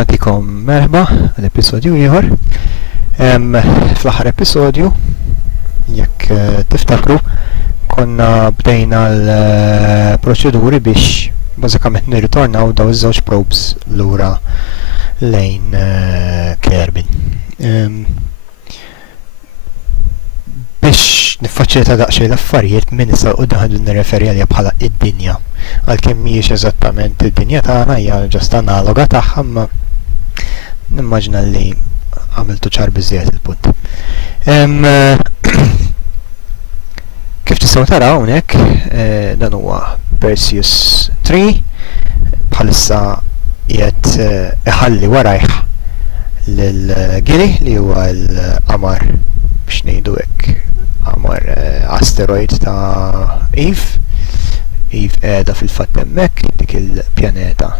Natikom merħba għal-episodju ieħor. Fl-aħħar episodju, jekk tiftakru, konna bdejna l-proċeduri biex bażikament nirritornaw daw iż-żewġ probes lura lejn Kerbal. Biex niffaċilita daqsxejn l-affarijiet minn issa qudiem nirreferi għalija bħala id-dinja. Għalkemm mhijiex eżattament id-dinja tagħna hija ġast analoga tagħha, ma nimmaġina li għamiltu ċar biżżejjed il-punt. Kif tistgħu taraw hawnhekk dan huwa Perseus 3 bħalissa qiegħed iħalli warajh lil-Gili li huwa l-qamar biex ngħidu hekk qamar asteroid ta' Eve qiegħda fil-fatt hemmhekk dik il-pjaneta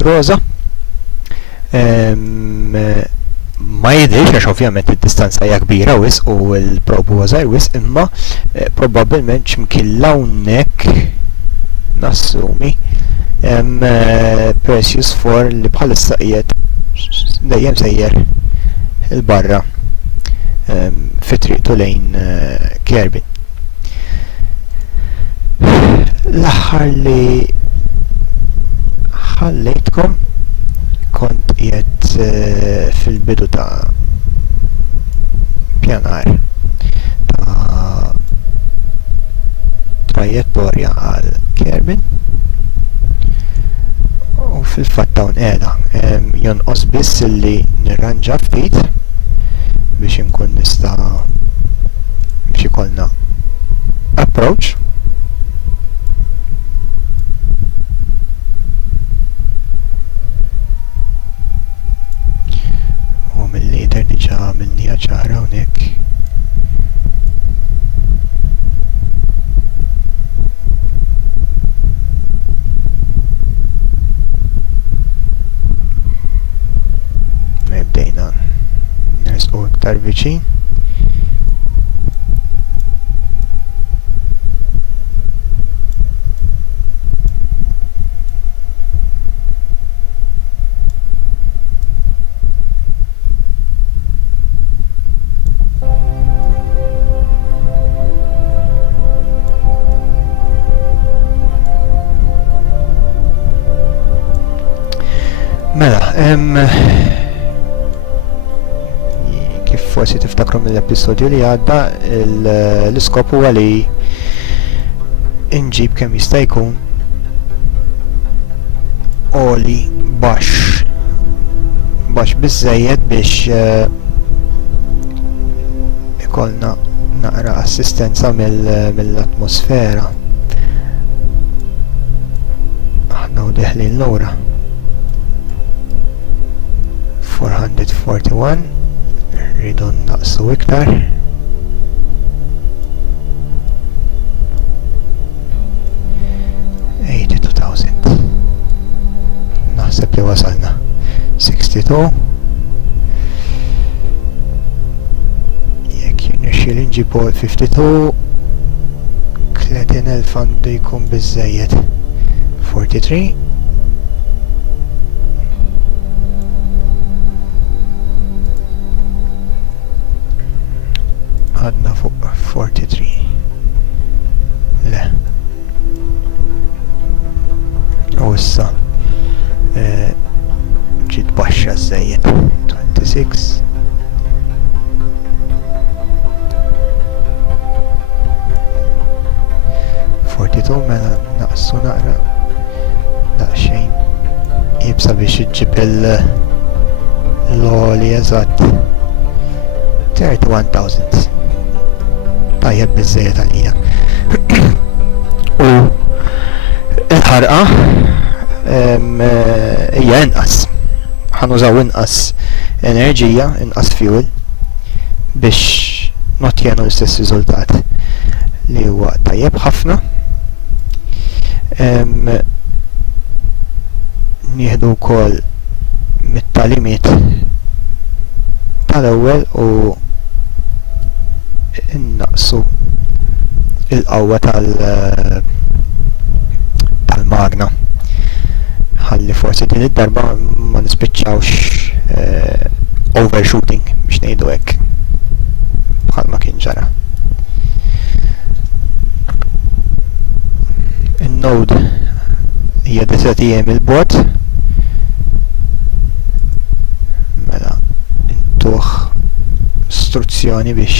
roża. Ma jidhirx għax ovvjament id-distanza hija kbira wisq u l-prob huwa żgħir wisq, imma probabbilment x'imkien hawnhekk nassumi hemm Perseus 4 li bħalissa qiegħed dejjem sejjer il-barra fi triqtu lejn Kerbal. L-aħħar li ħallejtkom kont qiegħed fil-bidu ta' pjanar ta' trajettorja għal Kerbal u fil-fatt hawn qiegħda jonqos biss illi nirranġa ftit biex inkun nista' biex ikollna approach u mill-lider diġà għamilniha ċara hawnhekk. Bdejna nersqu iktar viċin. Mela, forsi tiftakru mill-episodju li għadda l-iskop huwa li inġib kemm jista' jkun oli baxx biżżejjed biex ikollna naqra assistenza mill-atmosfera. Aħna u deħlin lura 441 rridu naqsu iktar. Naħseb li wasalna 62. Jekk jirnexxiel inġibu 52 30,000 għandu jkun biżżejjed. 43 għadna fuq 43. Le. U issa ġiet baxxa żejjed. 26. Mela naqsu naqra daqsxejn jibsa biex iġġib l-oli eżatt 31,000. Tajjeb biżżejjed għalija. U il-ħarqa hija inqas. Ħanużaw inqas enerġija, inqas fuel biex notjenu l-istess riżultat li huwa tajjeb ħafna. Nieħdu wkoll mit-talimiet tal-ewwel u innaqsu il-qawwa tal-magna ħalli forsi din id-darba ma nispiċċawx overshooting biex ngħidu hekk bħalma kien ġara. In-node hija 9 iem il-bot. Mela intuħ istruzzjoni biex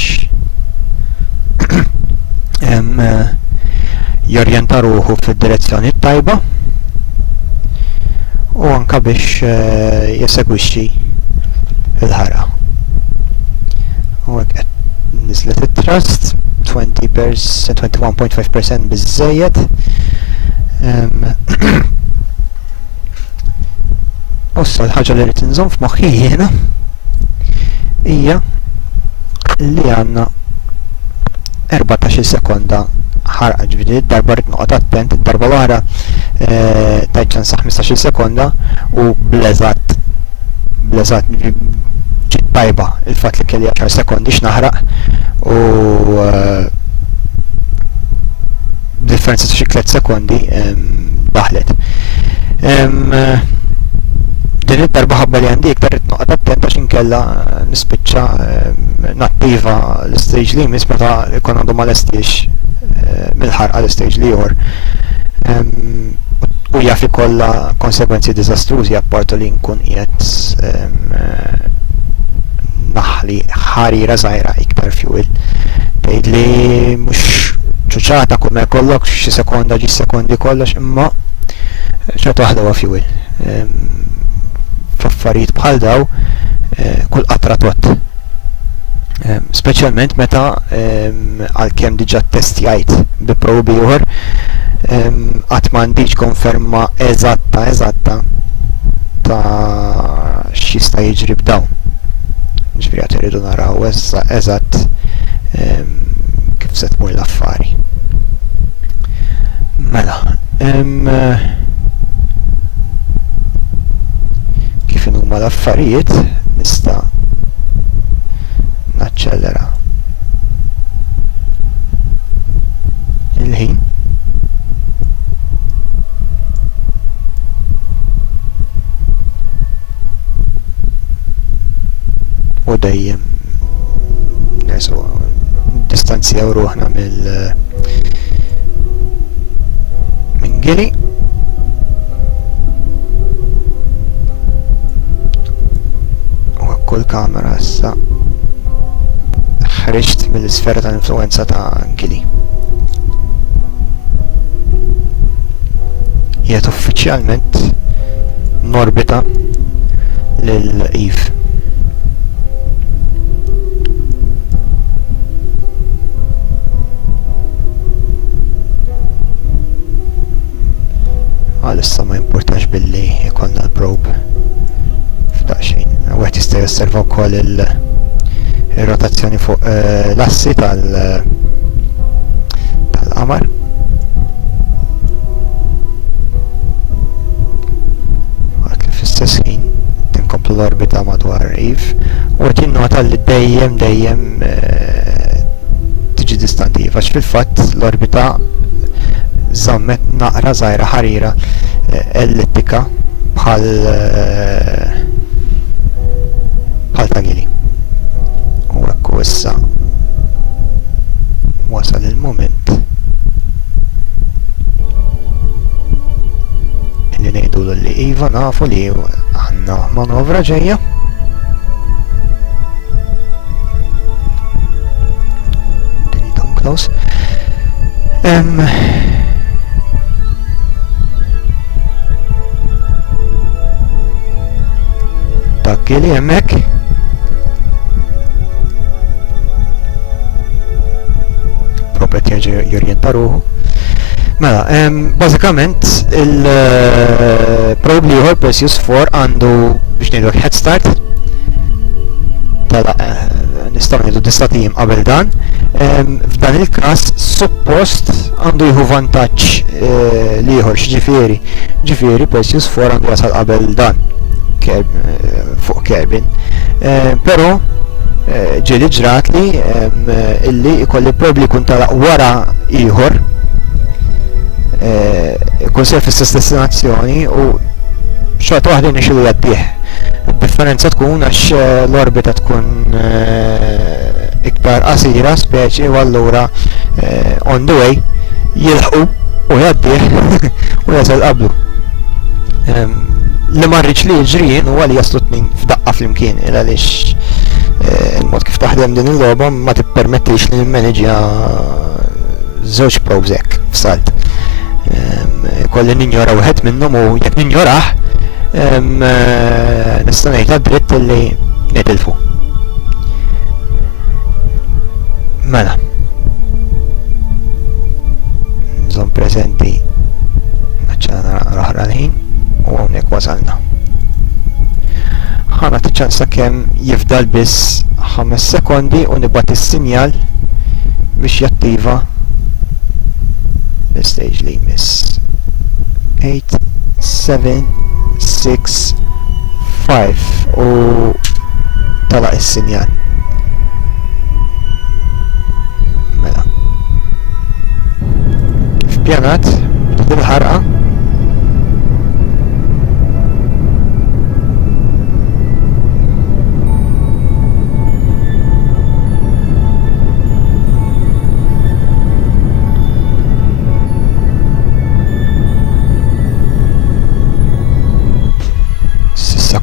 jorjenta ruħu fid-direzzjoni tajba u anka biex jesegwixxi il-ħara. U hekk qed niżlet it-trust 21.5% biżżejjed. Issa l-ħaġa li rrid inżomm f'moħħi jiena hija li għandna 14 sekonda ħarqa, ġifieri d-darba rrid noqgħod attent, id-darba l-oħra tajt ċans 15 sekonda u bleżat ġiet tajba il-fatt li kelli 10 sekondi x'naħraq u differenza ta' xi 3 sekondi daħlet. Din id-darba ħabba li għandi iktar rid noqgħod attent għax inkella nispiċċa nattiva l-stage li jmiss meta jkun għandu ma lestix mill-ħarqa l-stage li ieħor. U jaf ikollha konsegwenzi diżastrużi appartu li nkun qiegħed naħli ħarira żgħira iktar fuel. Tgħid li mhux ċuċata kull ma jkollok xi sekonda ġi sekondi kollox imma ċerta waħda huwa fuel. F'affarijiet bħal daw kull qatra tot. Speċjalment meta għalkemm diġà ttestjajt bi probi ieħor qatt m'għandix konferma eżatta ta' x'jista' jiġri b'dawn. Ġifieri qed iridu naraw eżatt kif se tmur l-affari. Mela, kif huma l-affarijiet nista' naċċellera il-ħin u dejjem nesu distanzjaw ruħna minn Gili u kull kamera issa ħriġt mill-isfera tal-influenza ta' Gili. Jiet uffiċjalment norbita lil Eve. Għalissa ma importax billi jkollna l-probe f'daqsxejn. Wieħed jista' josserva wkoll il-rotazzjoni fuq l-assi tal-qamar. Għat li fl-istess ħin tinkomplu l-orbita madwar Eve u qed jinnota li dejjem tiġi distanti għax fil-fatt l-orbita żammet naqra żgħira ħarira ellittika bħal ta' Gili. U hekk issa wasal il-mument illi ngħidulu li iva nafu li għandna manovra ġejja. Delete on close. Gili hemmhekk. Propet jorjenta ruħu. Mela, bażikament il-probe li ieħor Perseus 4 għandu biex ngħidu head start. Nistgħu ngħidu 9 ijiem qabel dan. F'dan il-każ suppost għandu jieħu vantaġġ li ieħor x'ġifieri. Ġifieri Perseus 4 għandu jasal qabel dan. Fuq Kerbin, però ġieli ġrat li illi ikolli probli kun talaq wara ieħor ikun ser fl-istess destinazzjoni u xorta waħda nixilu jaddieħ. Id-differenza tkun għax l-orbita tkun iktar qasira speċi u allura on the way jilħqu u jaddieħ u jasal qablu. Li marriċ li ġrijin u għalli jaslu tnin f'daqqa fl-imkien għalix il-mod kif taħdem din il-logħba ma tippermettix li n-manaġja żewġ probes hekk f'salt. Kolli ninjora wieħed minnhom u jekk ninjoraħ nista' ngħid għad-dritt li nitilfu. Mela. Nżomm preżenti naċċana oħra l-ħin u hawnhekk wasalna. Ħana tiċċansa kemm jifdal biss 5 sekondi u nibgħat is-sinjal biex jattiva l-stage li jmiss. 8, 7, 6, 5 u talaq is-sinjal. Mela. F'pjanat bil-ħarqa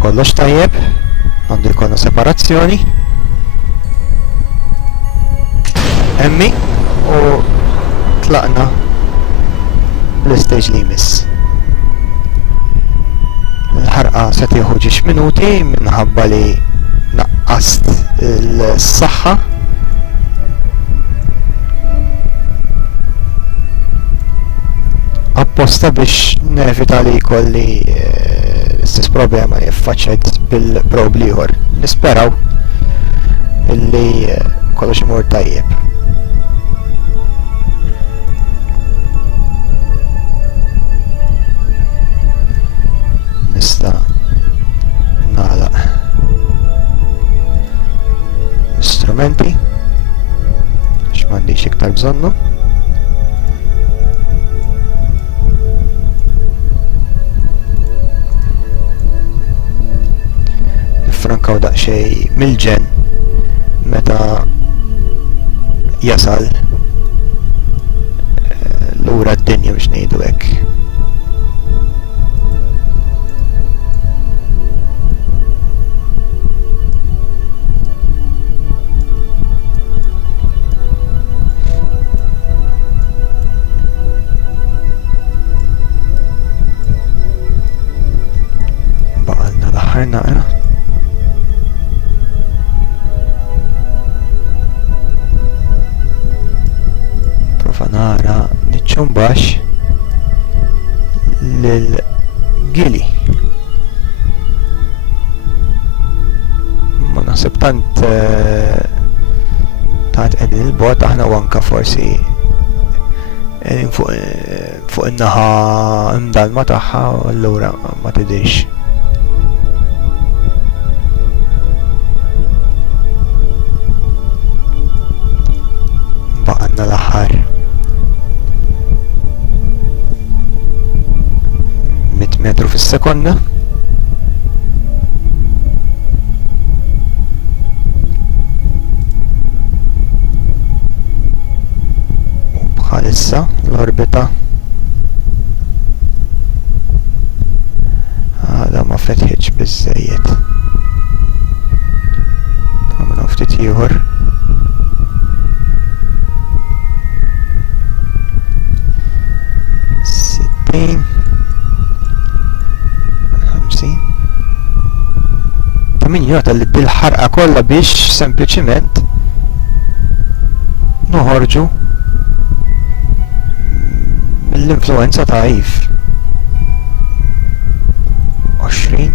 kollox tajjeb, għandu jkollna separazzjoni. Emmi u tlaqna bl-istage li jmiss. L-ħarqa se tieħu ġiex minuti minħabba li naqqast il-saħħa. Apposta biex nevita li jkolli l-istess problema jiffaċċed bil-prob liħor. Nisperaw illi kollox imur tajjeb. Nista' nagħlaq l-istrumenti għax m'għandix iktar bżonnu. Frankaw daqxej mil-ġen meta jasal l-ura d-dinja biex ngħidu hekk. Baqalna l-aħħar naqra. Nara niċċumbax l-gili. Ma naħseb tant qegħdin il-bot aħna wanka forsi fuq in-naħa imdalma tagħha u allura ma tidhirx. Baqgħna l-aħħar 100 metru fis-sekonda. U bħalissa l-orbita għadha ma fetħitx biżżejjed. Għamlu ftit ieħor. 60 min jota li bil-ħarqa kollha biex sempliċiment noħorġu mill-influenza ta' Eve. 20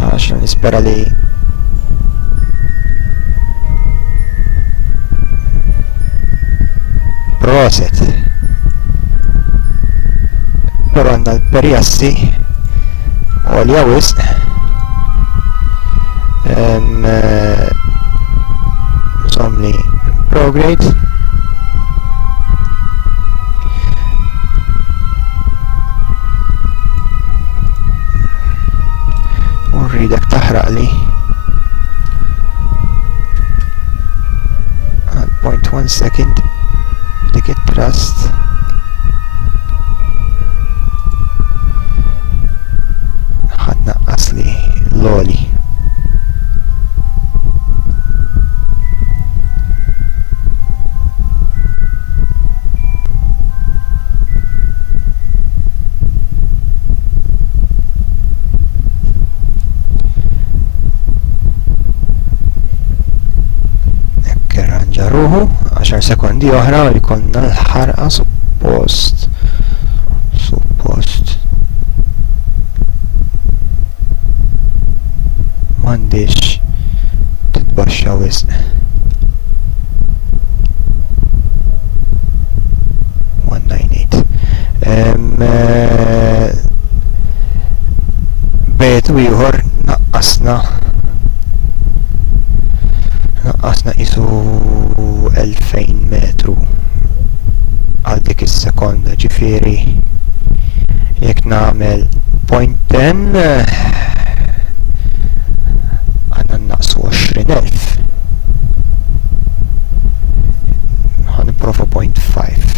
10 nispera li proset però għandna l-perjassi għolja wisq somli prograde jaħraq li 0.1 second dik it-trust ħadnaqqas li l-oli ruħu 10 sekondi oħra u jkollna l-ħarqa suppost m'għandix titbaxxa wisq. 198 bejt u ieħor naqqasna qisu 2000 metru għal dik is-sekonda, ġifieri jekk nagħmel 0.10 għandna naqsu 20,000 ħanipprova 0.5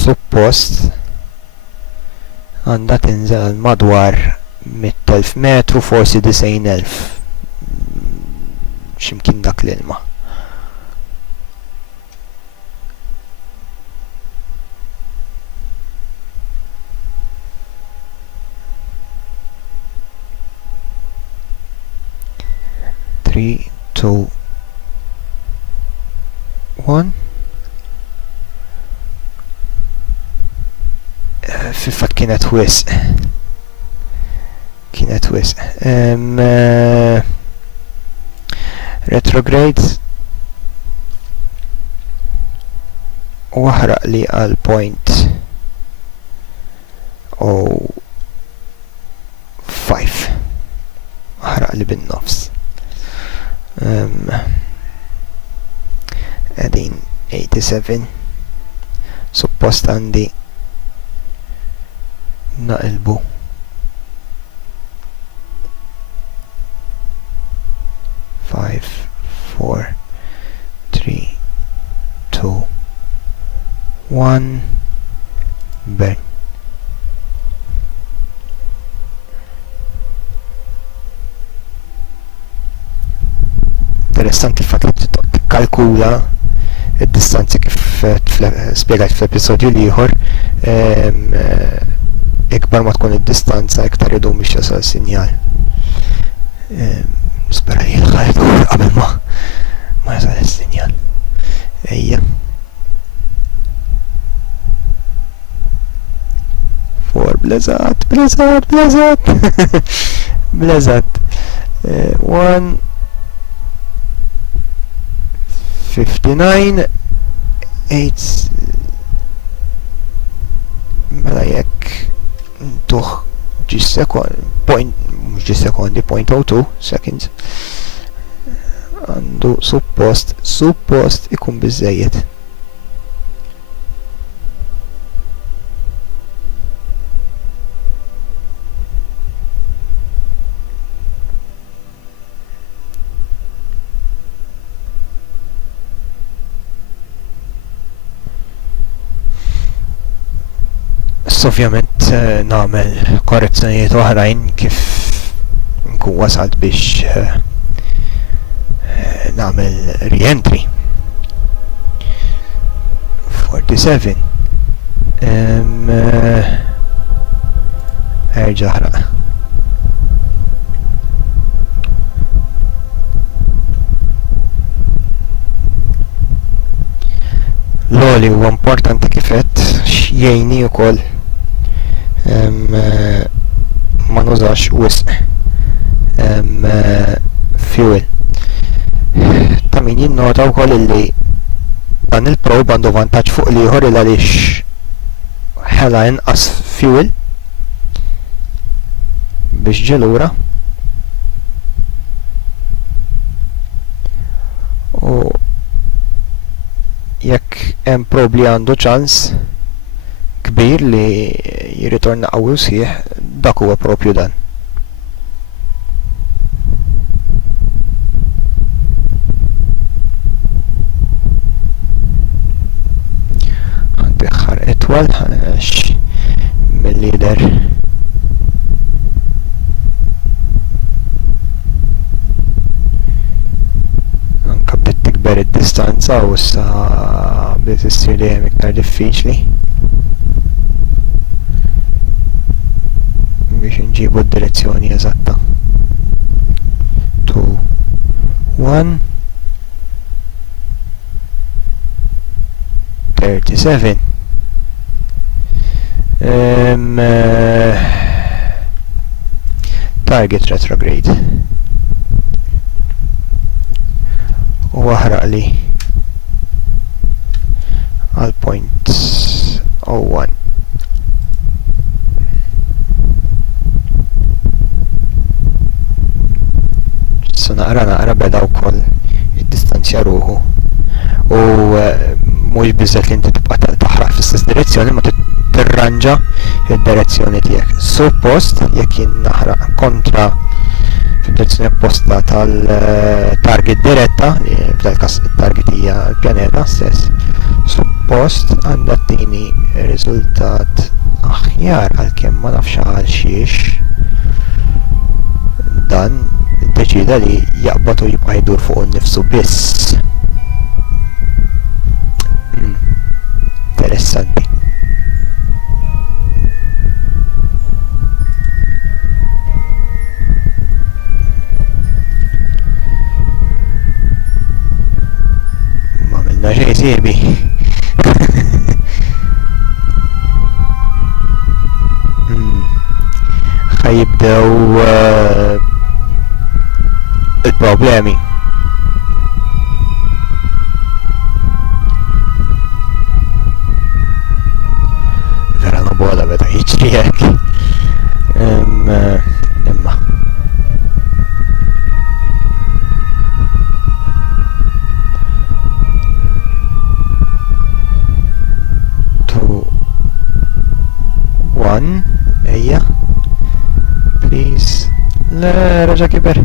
suppost għandha tinżel għal madwar 100,000 metru, forsi 90,000 x'imkien dak l-ilma. Three, two, one. Fil-fatt kienet wisq. Retrograde u aħraq li għal point 5 aħraq li bin-nofs. Qegħdin 87 suppost għandi naqilbu 5, 4, 3, 2, 1 burn. Interessanti il-fatt li tikkalkula id-distanzi kif spjegajt fl-episodju ieħor ikbar ma tkun id-distanza iktar idum biex jasal sinjal. Spera li l-ħajt qabel ma jasal is-sinjal. Ejja. Blazat. Blazat. 1:59 8 mela jekk tuħ mhux sekondi 0.02 seconds għandu suppost ikun biżżejjed. Ovvjament nagħmel korrezzjonijiet oħrajn kif nkun wasalt biex nagħmel re-entry. 47 erġa' aħraq. L-oli huwa importanti kif qed jgħinni wkoll ma nużax wisq fuel. Ta' min jinnota wkoll li dan il-probe għandu vantaġġ fuq l-ieħor il għaliex ħela inqas fuel biex ġelura u jekk hemm probli għandu ċans kbir li jirritorna qawwi sħiħ, dak huwa propju dan. Għandiħħar etwal mill-lider. Anka bdiet tikber id-distanza u issa bdiet issir dejjem iktar diffiċli biex nġibu d-direzzjoni eżatta. 2, 1, 37. Target retrograde. U waħraq li għal point 01. So naqra beda wkoll id-distanzja ruħu u mhux biżżejjed li inti tibqa' taħraq fl-istess direzzjoni ma tirranġa id-direzzjoni tiegħek. Suppost jekk jien naħraq kontra fid-direzzjoni opposta tal-target diretta, li f'dal każ it-target hija l-pjaneta stess, suppost għandha tini riżultat aħjar għalkemm ma nafx għal xiex dan iddeċida li jaqbad u jibqa' jdur fuq innifsu biss. Interessanti. Ma għamilna xejn siebi. Ħajibdew il-problemi. Vera nobola beda jiġri hekk. Imma. Two, one, ejja. Please. Le, raġa kiber.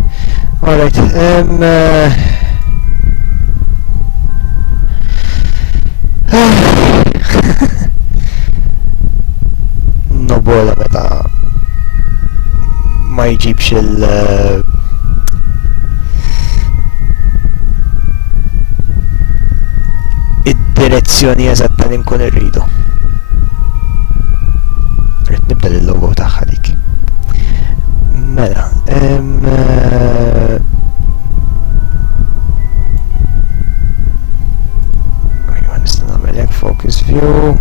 Alright, nobola meta ma jġibx id-direzzjoni eżatta li nkun irridu. Rrid nibda l-logo tagħha dik. Mela, nista' nagħmel hekk focus view.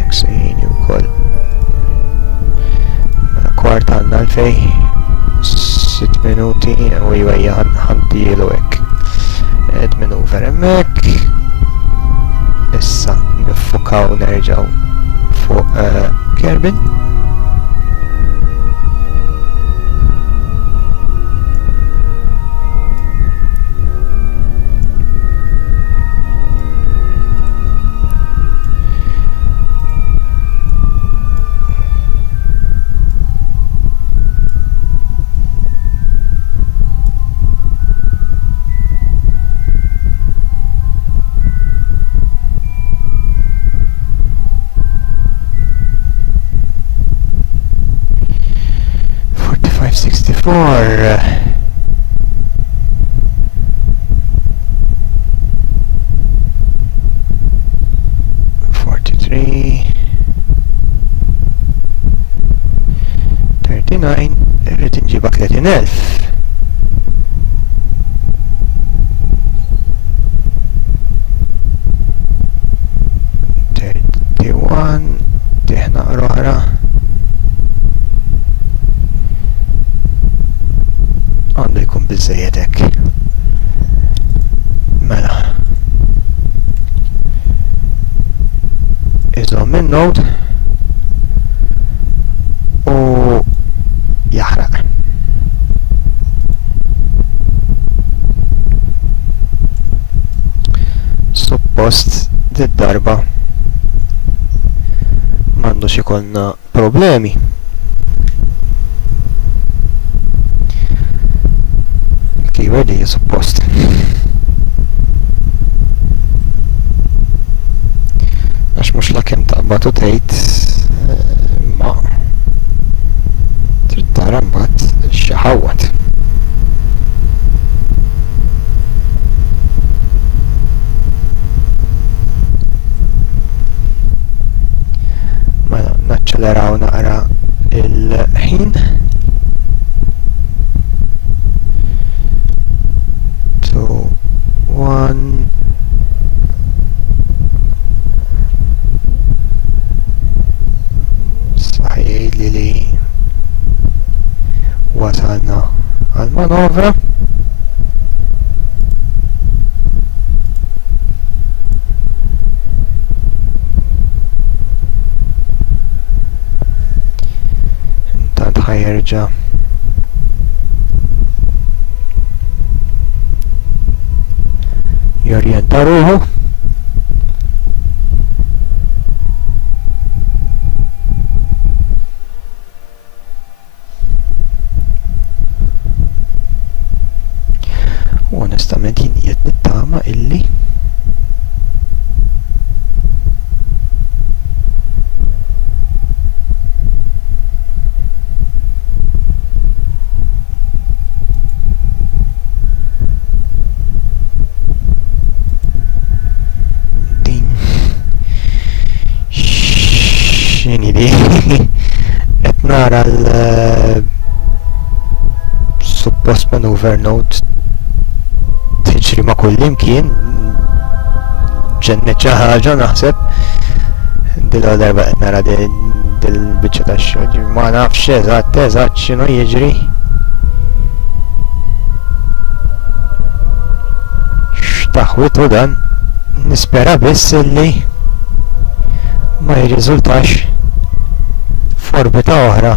Neksejni wkoll. Mela kwart għandna l-fej. 6 minuti u jwejja ħantilu hekk. Ed maneuver hemmhekk. Issa niffukaw nerġgħu fuq Kerbal. Irrid inġibha 30,000. Tiħna oħra. Għandu jkun biżżejjed hekk. Mela. iżomm in-node u jaħraq. Suppost darba m'għandux ikollna problemi. Keyword hija suppost. Għax mhux lakemm taqbad u tgħid ma trid tara mbagħad xi ħawwad. Mela naċċeleraw naqra il-ħin. 2, 1 saħjid li wasalna għal-manovra. Intant ħajerġa' jorjenta ruħu. U onestament jien qiegħed nittama illi qed nara l-suppost maneuver node tiġri ma' kull imkien ġennet xi ħaġa naħseb dilha darba qed nara dil-biċċa tax-xogħol ma nafx eżatt x'inhu jiġri. X'taħwitu dan nispera biss illi ma jirriżultax f'orbita oħra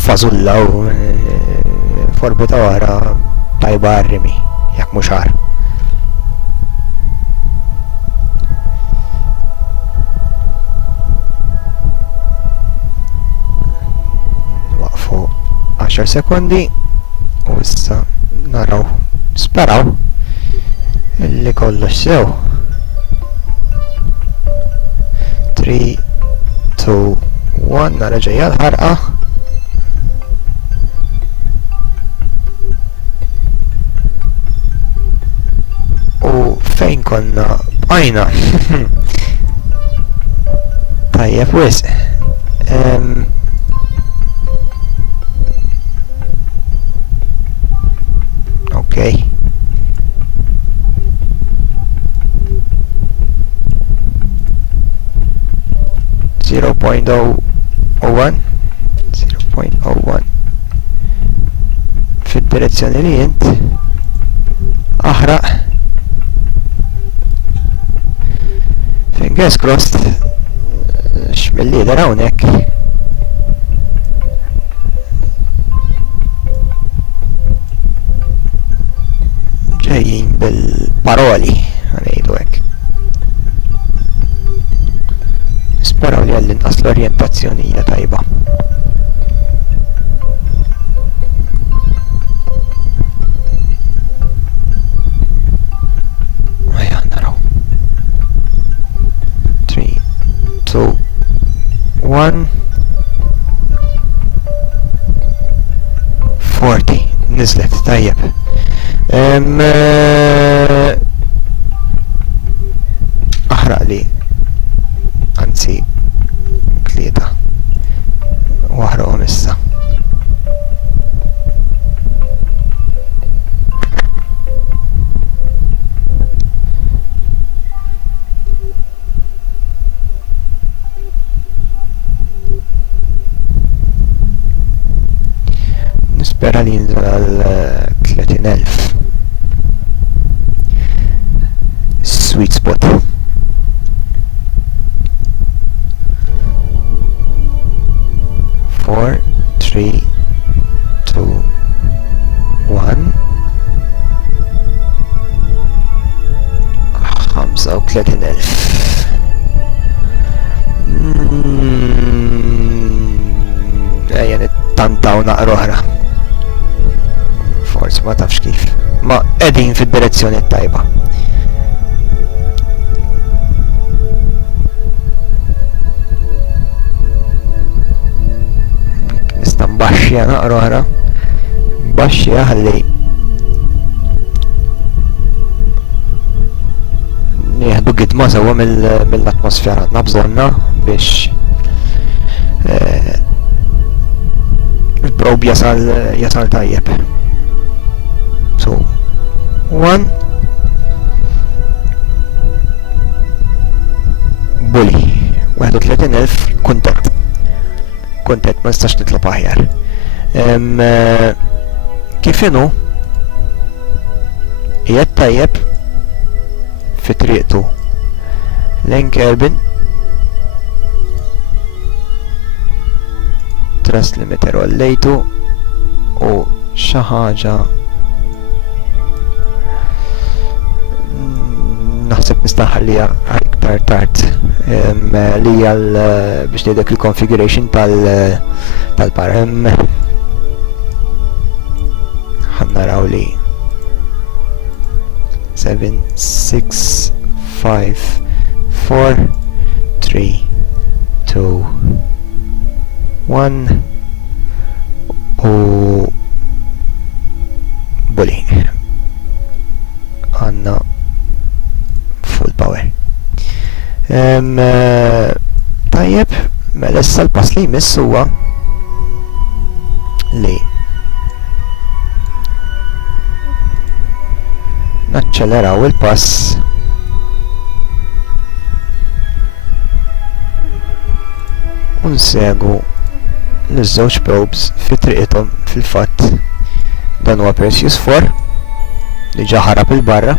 fażulla u f'orbita oħra tajba għar-rimi jekk mhux għar. Waqfu 10 sekondi u issa naraw speraw illi kollox sew. 3, 2, 1 nara ġejja l-ħarqa. U fejn konna bqajna? Tajjeb wisq. Okay. Zero point oh one fid-direzzjoni li jint aħraq. Fingers crossed x'mill-lider hawnhekk ġejjin bil-paroli ħanejdu hekk. Nisperaw li għall-inqas l-orjentazzjoni hija tajba. Ejja naraw. 3, 2, 1 40 nizlet tajjeb. Aħraq li anzi tlieta u aħraqhom issa. Nispera li jinżel għal 30,000. spot. Four, three, two, one. 35,000. Ejja nittantaw naqra oħra. Forsi ma tafx kif. Ma qegħdin fid-direzzjoni tajba. Nista' mbaxxija naqra oħra. Mbaxxija ħalli nieħdu gidma sewwa mill-atmosfera għandna bżonna biex il-probe jasal tajjeb. So, 1 bully 31,000 kuntent ma nistax nitlob aħjar. Kif inhu qiegħed tajjeb fi triqtu lejn Kerbal trust limiter għallejtu u xi ħaġa naħseb nistaħħalija iktar tard li hija biex ngħidlek il-configuration tal-parem ħannaraw li 7, 6, 5, 4, 3, 2, 1 u bully għanna full power. Tajjeb, mela issa l-pass li jmiss huwa li naċċeleraw il-pass u nsegu l-żewġ probes fi triqithom fil-fatt dan huwa Perseus 4 li ġa ħarab il-barra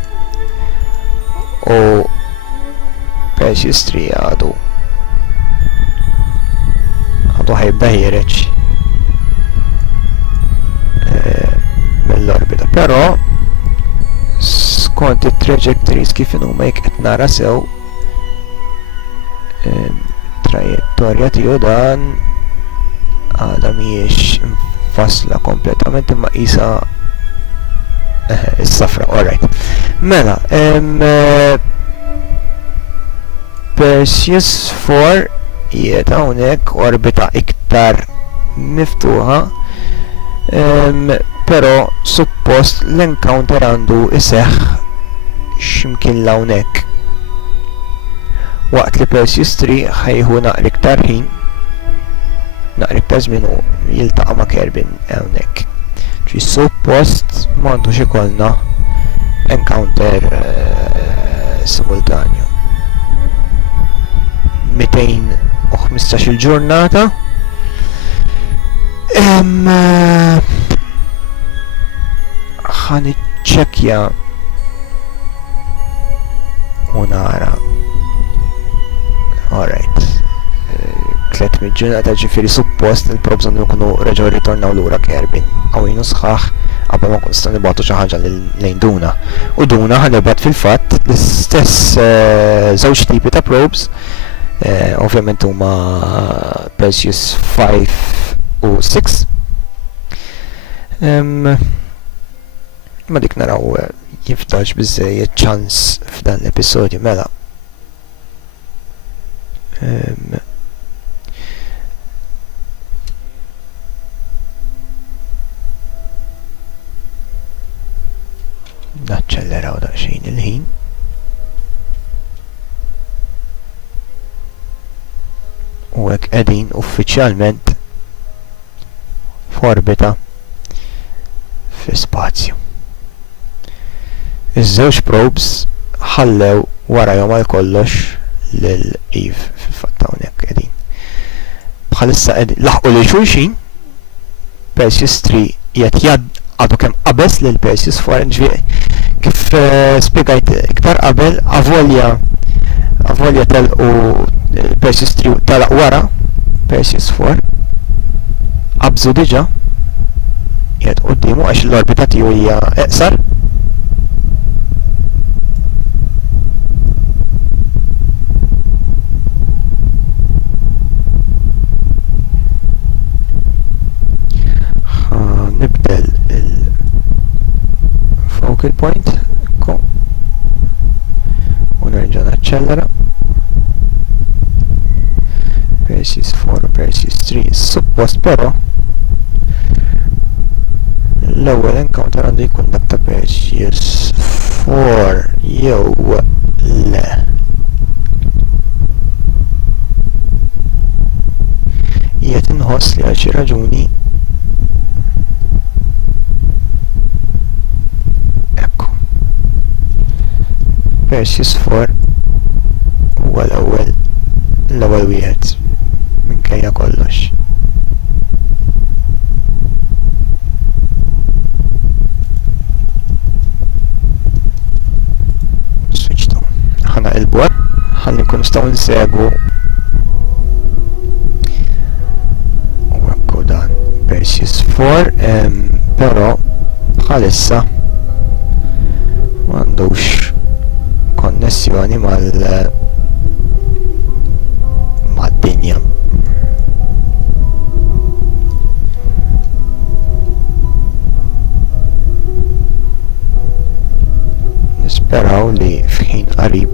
u Perseus 3 għadu ħajbda ħireġ mill-orbita, però skont it-trajectories kif huma jekk qed nara sew trajettorja tiegħu dan għadha mhijiex infassla kompletament imma qisha is-safra. Alright. Mela, Perseus 4 qiegħed hawnhekk orbita iktar miftuħa, però suppost l-encounter għandu iseħħ x'imkien hawnhekk. Waqt li Perseus 3 ħajħu naqra iktar ħin, naqra iktar żmien u jiltaqa' ma' Kerbal hawnhekk. Ġi suppost m'għandux ikollna encounter simultanju. 215 il-ġurnata. Ħan iċċekkja u nara. Alright. 300 ġurnata ġifieri suppost il-probes għandu jkunu reġgħu ritornaw lura Kerbal. Qawwijin sħaħ qabel ma nkun nistgħu nibgħatu xi ħaġa lejn Duna. U Duna ħanibgħat fil-fatt l-istess żewġ tipi ta' probes. Ovvjament huma Perseus 5 u 6. Ma dik naraw jiftax biżejjed ċans f'dan l-episodju mela. Naċċelleraw daqsxejn il-ħin. U hekk qegħdin uffiċjalment f'orbita fi spazju. Iż-żewġ probes ħallew warahom għal kollox lil Eve fil-fatt hawnhekk qegħdin. Bħalissa qegħdin laħqu lil xulxin. Perseus 3 qiegħed għadu kemm qabeż lil Perseus 4 ġifieri kif spiegajt iktar qabel, avolja telqu Perseus 3 talaq wara, Perseus 4, qabżu diġa, jgħed qoddimu għax l-orbita tiegħu hija eqsar. Nibdel il-focal point u nerġa' naċċellera. Perseus 4 u Perseus 3 suppost però l-ewwel encounter għandu jkun dak ta' Perseus 4 jew le. Qiegħed inħoss li għal xi raġuni Perseus 4 huwa l-ewwel wieħed minkejja kollox. Switch to. Ħana il-bord, ħalli nkunu nistgħu nsegwu u ekku dan Perseus 4, però bħalissa m'għandux konnessjoni mad-dinja. Nisperaw li f'ħin qarib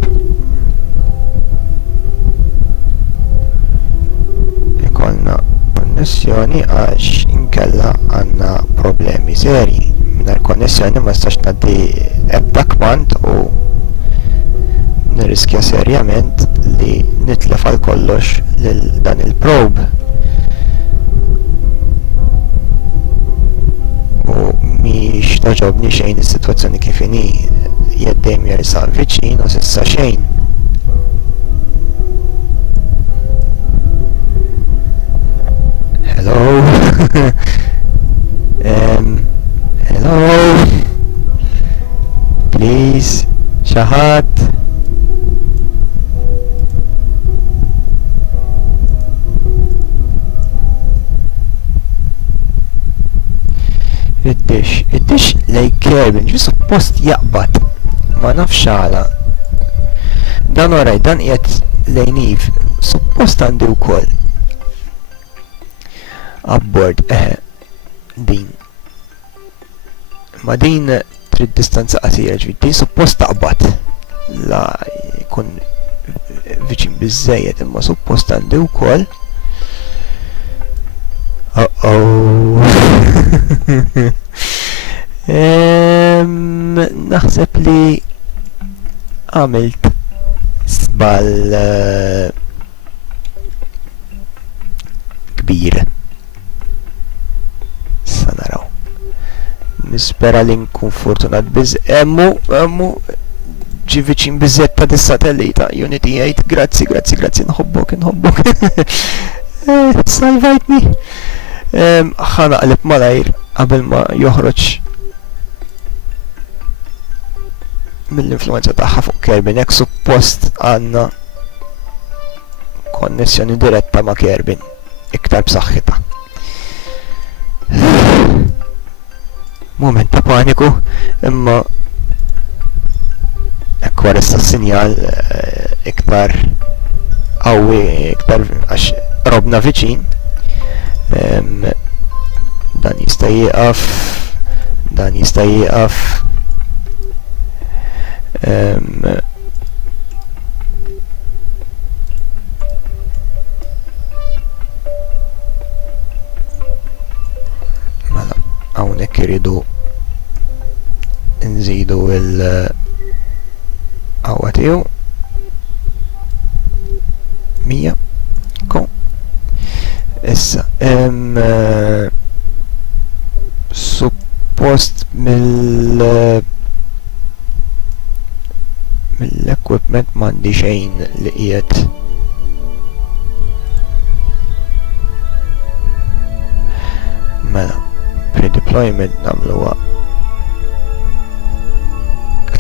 ikollna konnessjoni għax inkella għandna problemi serji. Mingħajr konnessjoni ma nistax ngħaddi ebda kmand u nirriskja serjament li nitlef għal kollox lil dan il-probe. U mhix taġobni xejn is-sitwazzjoni kif inhi, jeddejjem jersaq viċin u s'issa xejn. Hello. Hello. Please, xi ħadd. Id-dix lej Kerbal ġi suppost jaqbad, ma nafx għala. Dan oraj, dan qiegħed lejn Eve, suppost għandi wkoll abbord, din. Ma din trid distanza qasira ġvid, din suppost taqbad. La jkun viċin biżżejjed, imma suppost għandi wkoll. Naħseb li għamilt sbal kbir. Sa naraw. Nispera li nkun fortunat emmu ġi viċin biżetta dis-satellita Unity 8. Grazzi, nħobbok. Salvajtni. Ħanaqleb malajr qabel ma joħroġ mill-influenza tagħha fuq Kerbal. Hekk suppost għandna konnessjoni diretta ma' Kerbal iktar b'saħħitha. Moment ta' paniku, imma hekk wara s-sinjal iktar qawwi, iktar għax robna viċin. Dan jista' jieqaf. Mela, hawnhekk iridu nżidu il-qawwa tiegħu 100. Issa, suppost mill-equipment m'għandi xejn li qiegħed mela pre-deployment nagħmluha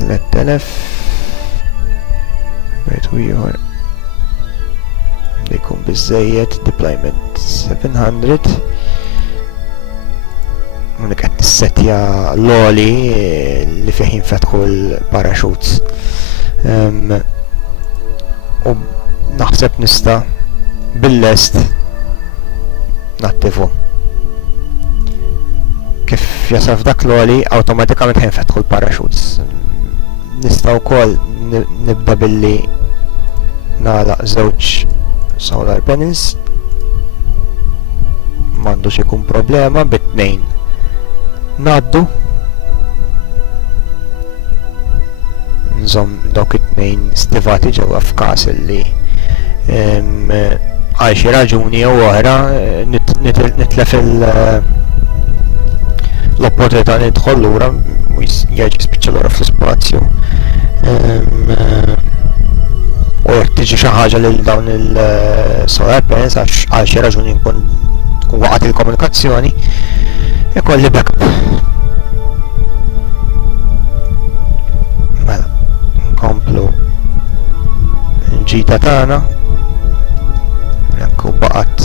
3000 Wieħed u ieħor jkun biżżejjed deployment 700 unik qed tissettja l-oli li fih jinfetħu l-parachutes u naħseb nista' bil-lest nattivu kif jasal f'dak l-oli awtomatikament ħinfetħu l-parachutes nista' wkoll nibda billi nagħlaq żewġ solar panels m'għandux ikun problema bit-tnejn ngħaddu nżomm dawk it-tnejn stivati ġewwa f'każ li għal xi raġuni jew oħra nitlef l-opportunità nidħol lura jerġa' jispiċċa lura fl-ispazju u jekk tiġi xi ħaġa lil dawn il-solar panels għal xi raġuni nkun waqgħet il-komunikazzjoni ikolli backup. Mela, nkomplu l-ġita tagħna jekk baqgħet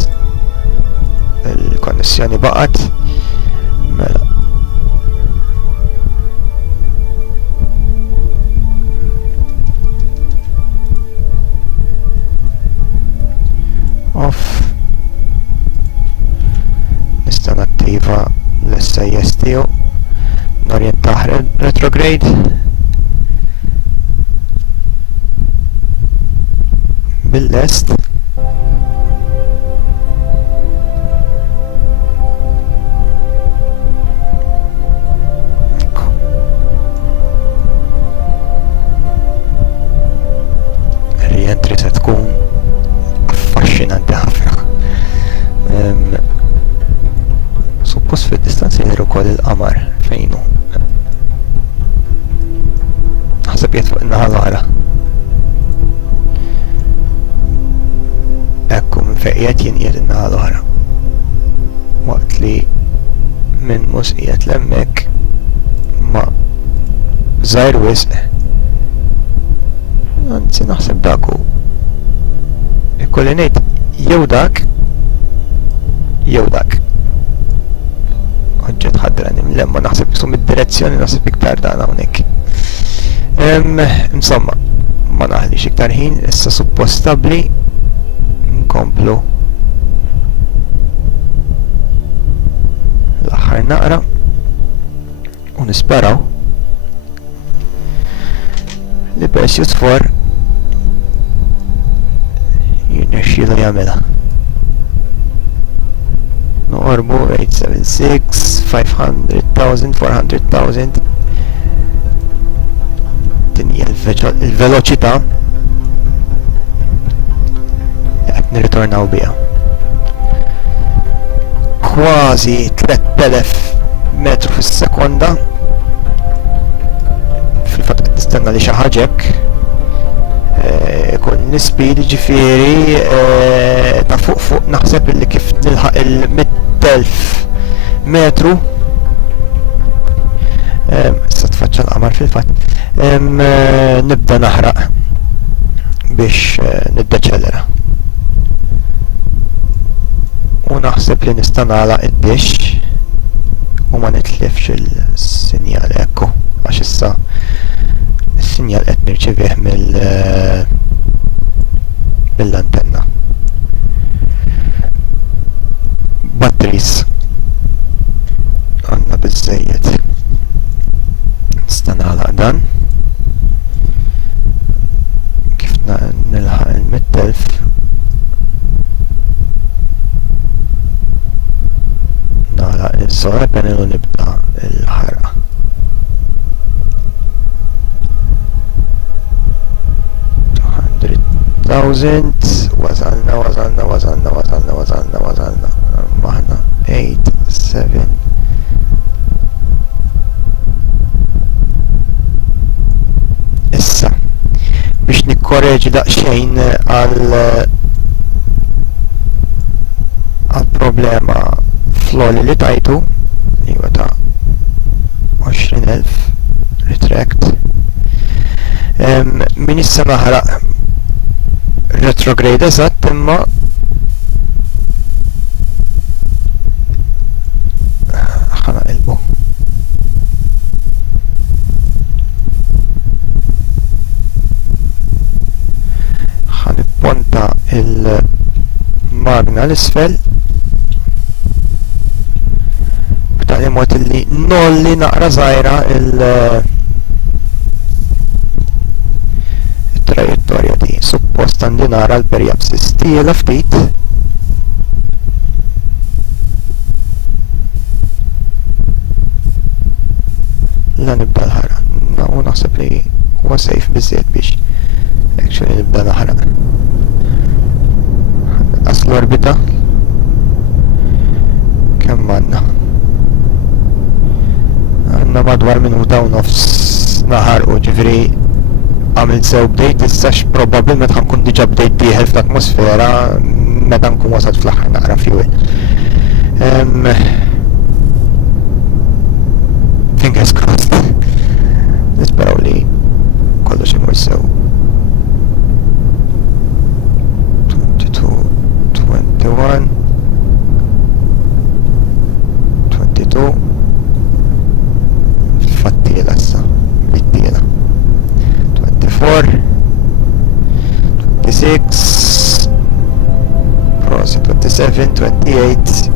il-konnessjoni baqgħet mela off nista' nattiva l-SIS tiegħu norjentaħ retrograde bil-lest rientri se tkun affaxxinanti ħafna suppost fid-distanzi jidher ukoll il-qamar fejn hu naħseb jgħid fuq in-naħa l-oħra ekku minn fejn qiegħed jinqiegħed in-naħa l-oħra waqt li minn mhux qiegħed l-hemmhekk ma żgħir wisq anzi naħseb dak hu ikolli ngħid jew dak oġġett ħadra nimlemma naħseb isum id-direzzjoni naħseb iktar dan hawnhekk. Insomma, ma naħlix iktar ħin, issa suppost stabbli nkomplu l-aħħar naqra u nisperaw li Perseus 4 jirnexxielu jagħmilha. Noqorbu 876, 500,000, 400,000 din hija l-veloċità li qed nirritornaw biha. Kważi 3000 metru fis-sekonda fil-fatt qed nistenna li xi ħaġek ikun l-speed ġifieri ta' fuq naħseb illi kif nilħaq il-100,000 metru issa tfaċċa l-qamar fil-fatt nibda naħraq biex niddeċelera u naħseb li nista' nagħlaq id-dix u ma nitlifx il-sinjal ekku għax issa il-sinjal qed nirċevih mill-antenna. Batteries għandna biżżejjed. Nista' nagħlaq dan kif nilħaq il-100,000 nagħlaq il-solar panel u nibda l-ħarqa. wasalna maħna 8, 7 issa biex nikkorreġi daqsxejn għal problema fl-oli li tajtu li huwa ta' 20,000 retract Min issa naħraq retrograde eżatt imma ħana ilbu. Ħanipponta il-magna l-isfel b'tali mod li nolli naqra żgħira il-trajettorja di suppost għandi nara l-perjapsis tiela ftit la nibda l-ħara u naħseb li huwa safe biżżejjed biex actually nibda naħraq nqas l-orbita kemm għandna madwar minuta u nofs naħarqu ġifieri għamilt sew bdejt issax probabbilment ħankun diġà bdejt dieħel fl-atmosfera meta nkun wasalt fl-aħħar naqra fuel. Fingers crossed. Nisperaw li kollox imur sew. 22, 21, 22 fil-fattiela issa, bit-tiela. 24, 26, prosi 27, 28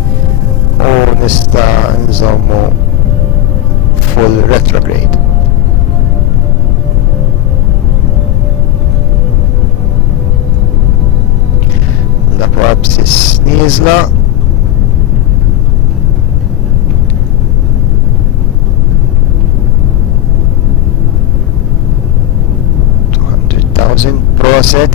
u nista nżommu full retrograde. L-apopsis nizla proset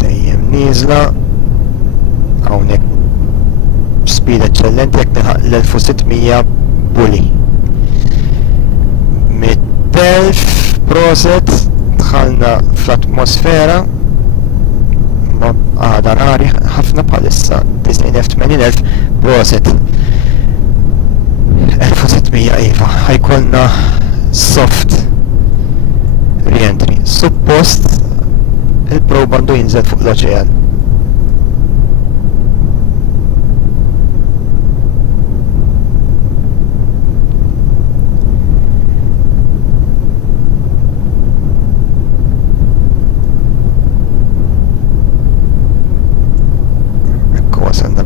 dejjem nizla hawnhekk speed eccellenti jekk nilħaq l-1600 bully 100,000 proset dħalna fl-atmosfera ma għada rari ħafna bħalissa 90,000-80,000 proset 1600 iva ħajkolna soft re-entry suppost il-probe għandu jinżel fuq l-oċean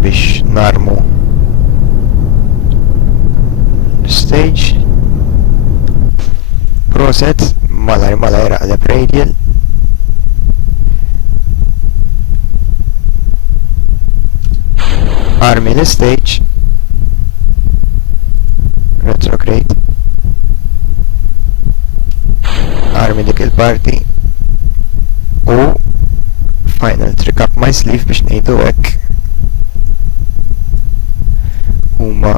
biex narmu stage proset malajr għaleb radial armi l-stage retrograde armi dik il-parti u final trick up my sleeve biex nejdu hekk huma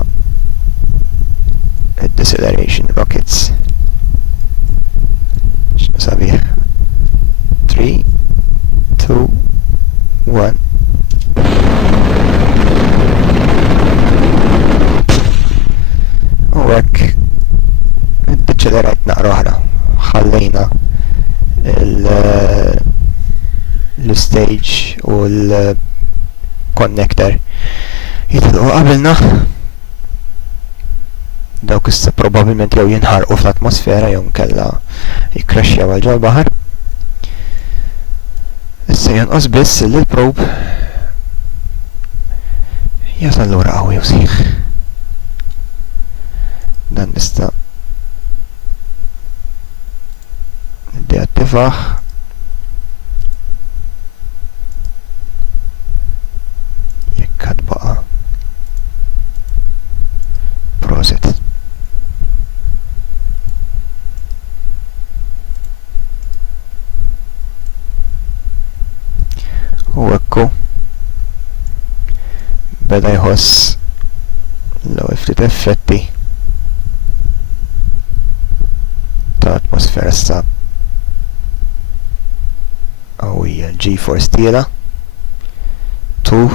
deceleration rockets x'nu sabiħ 3 2 1 u hekk iddeċelerajt naqra oħra ħallejna l-stage u l-connector jitħlu qabilna dawk issa probabbilment jew jinħarqu fl-atmosfera jew nkella jikkrexxjaw għal ġol baħar. Issa jonqos biss li l-probe jasal lura qawwi u sħiħ. Dan nista' niddeattivaħ jekk għad baqa' proset. U ekku beda jħoss l-ewwel ftit effetti ta' atmosfera issa qawwija l-G-force tiela 2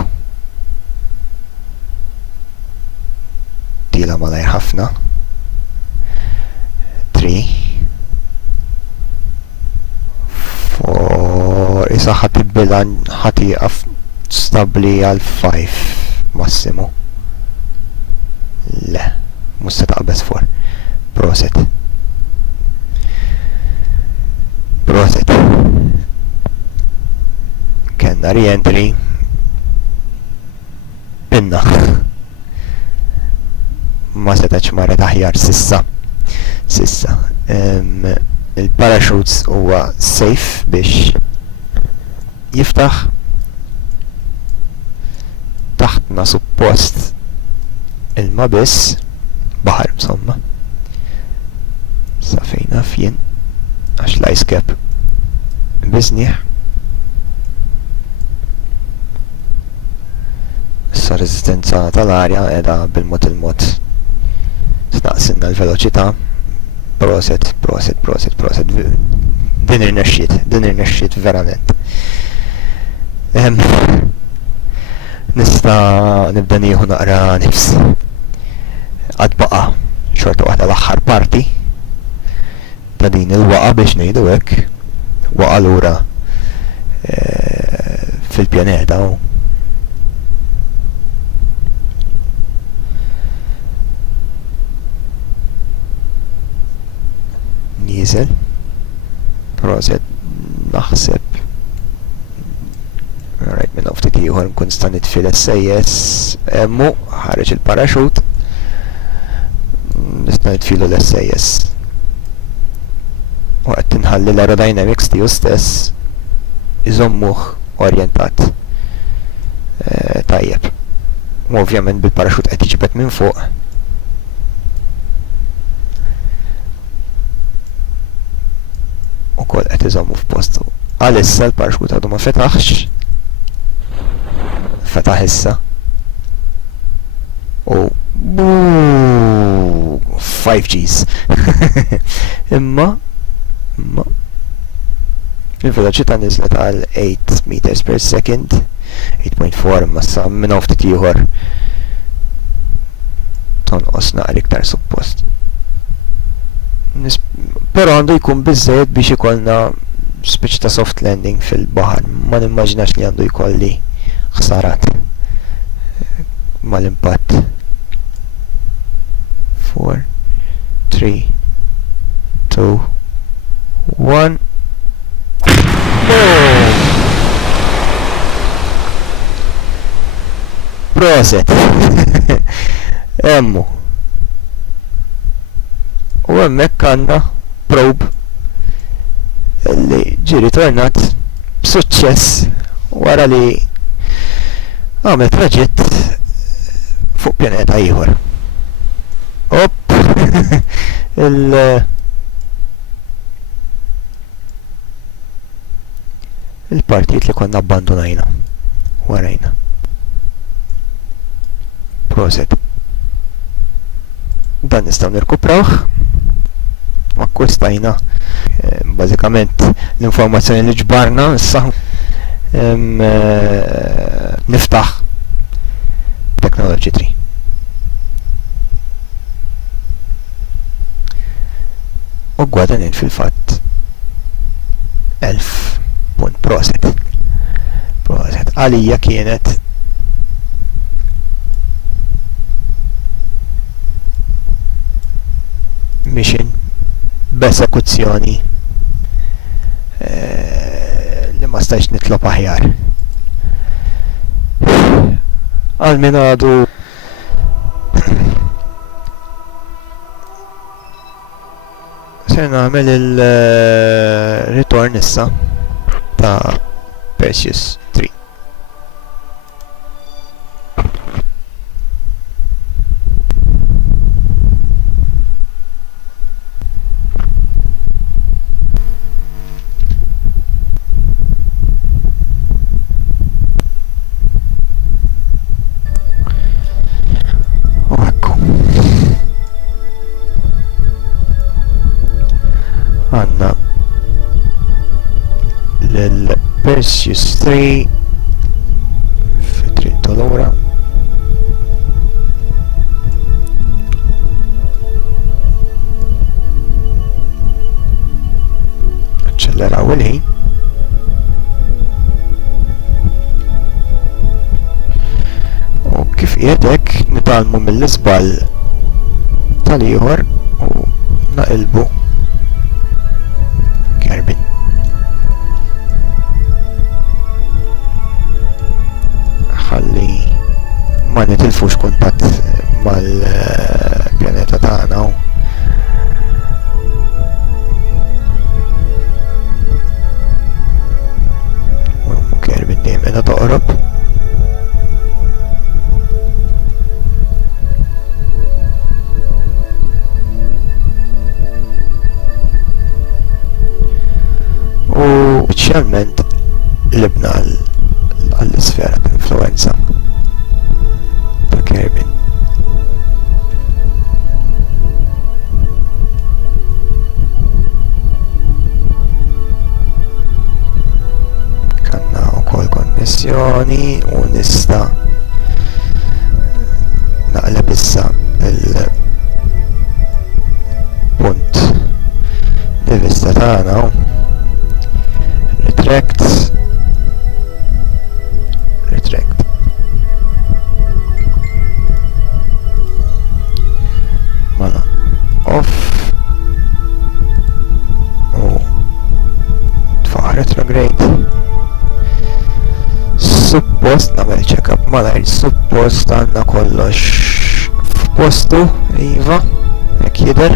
nagħmilha malajr ħafna. 3 4 isa ħatibbilan ħatiqaf stabbli għal 5 massimu. Le, mhux se taqbeż 4. Proset. Kenna re-entry. Pinna. Ma setax marret aħjar sissa. Il-parachutes huwa safe biex jiftaħ. Taħtna suppost ilma biss, baħar insomma. Sa fejn naf jien għax l-ice cap bizniħ. Issa rezistenza tal-arja edha bil-mod tnaqsinna l-veloċità. Proset. Din irnexxiet verament. Nista nibda nieħu naqra nifs. Għad baqa xorta waħda l-aħħar parti ta' din il-waqa biex ngħidu hekk. Waqa lura fil-pjaneta u Nizel. Proset naħseb. Alright, minn ftit ieħor nkun sta nitfil SAS emmu ħareġ il-parachute. Nista' nitfilu l-SAS. U qed tinħalli l-aerodynamics tiegħu stess iżommuh orjentat tajjeb. U ovvjament bil-parachute qed jiġbed minn fuq. Ukoll qed iżommu f'postu. Għalissa l-parachute għadu ma fetaħx. Fetaħ issa. U 5Gs. Imma il-veloċità niżlet għal 8 meters per second. 8.4 imma sa minn ftit ieħor tonqos naqra iktar suppost. Però għandu jkun biżżejjed biex ikollna speċi ta' soft landing fil-baħar. Ma nimmaġinax li għandu jkolli ħsarat mal-impatt. 4 3 2 1 Proset. Emmu. U hemmhekk għandna probe li ġie ritornat b'suċċess wara li għamel traġett fuq pjaneta ieħor. Opp! il-partijiet li konna abbandonajna warajna. Proset. Dan nistgħu nirkuprawh. Akkustajna bażikament l-informazzjoni li ġbarna issa niftaħ Technology Tree. U għadanin fil-fatt 1000 punt. Proset. Għalija kienet mission b'esekuzzjoni li ma stajx nitlob aħjar. Għal min għadu ser nagħmel il-return issa ta' Perseus 3. Għanna l-Perseus 3 fitritto l-ora qiegħed hekk nitalmu mill-iżball tal-ieħor u naqilbu Kerbal. Ħalli ma nitilfux kuntatt mal-pjaneta tagħna u Kerbal dejjem qiegħda toqrob. U speċjalment libna għall-isfera ta' influenza ta' Kerbal. Kanna wkoll konnessjoni u nista' naqleb issa il-punt di vista tagħna retract mela off u tfaħ retrograde. Suppost nagħmel check-up malajr, suppost għandna kollox f'postu iva hekk jidher.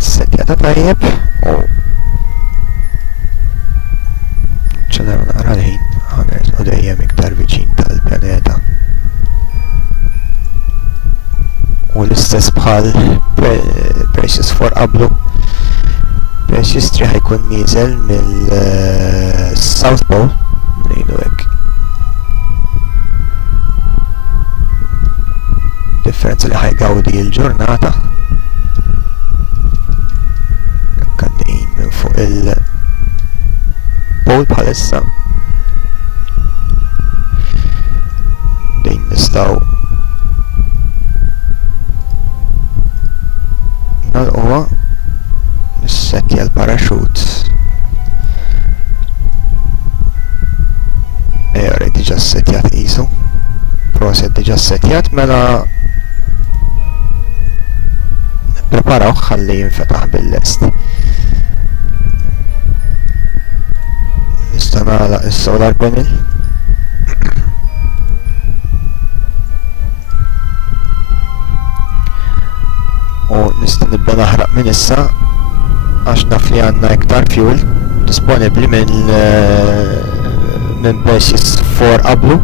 Setjata tajjeb u ċeleru naqra l-ħin ħanerż u dejjem iktar viċin tal-pjaneta. U l-istess bħal Precious 4 qablu. Precious 3 ħajkun nieżel mill-South Pole ngħidu hekk. Differenza li ħajgawdi l-ġurnata fuq il-pole bħalissa dejjem nistgħu nagħlquha nissettja l-parachute. Rejt diġà ssettjat qisu. Proset diġà ssettjat mela nippreparaw ħalli jinfetaħ bil-lest. Nista' nagħlaq is-solar panel. U nista' nibda naħraq minn issa għax naf li għandna iktar fuel disponibbli minn Precious 4 qablu.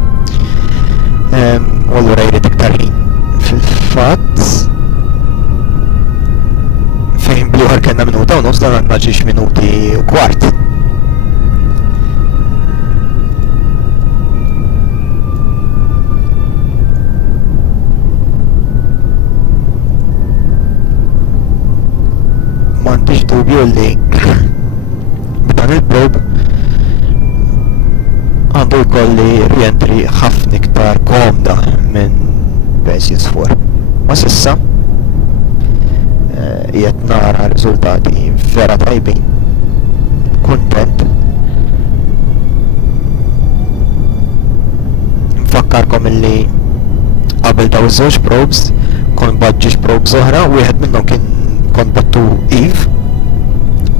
U allura jrid iktar ħin. Fil-fatt fejn bluħar kellna minuta u nofs dan għandna 10 minuti u kwart. M'għandix dubju li b'dan il-probe għandu jkolli rientri ħafna iktar komda minn Precious 4. Ma s'issa qiegħed nara riżultati vera tajbin. Kuntent. Nfakkarkom illi qabel daw iż-żewġ probes kont baġġiex probes oħra, wieħed minnhom kien kont battu Eve.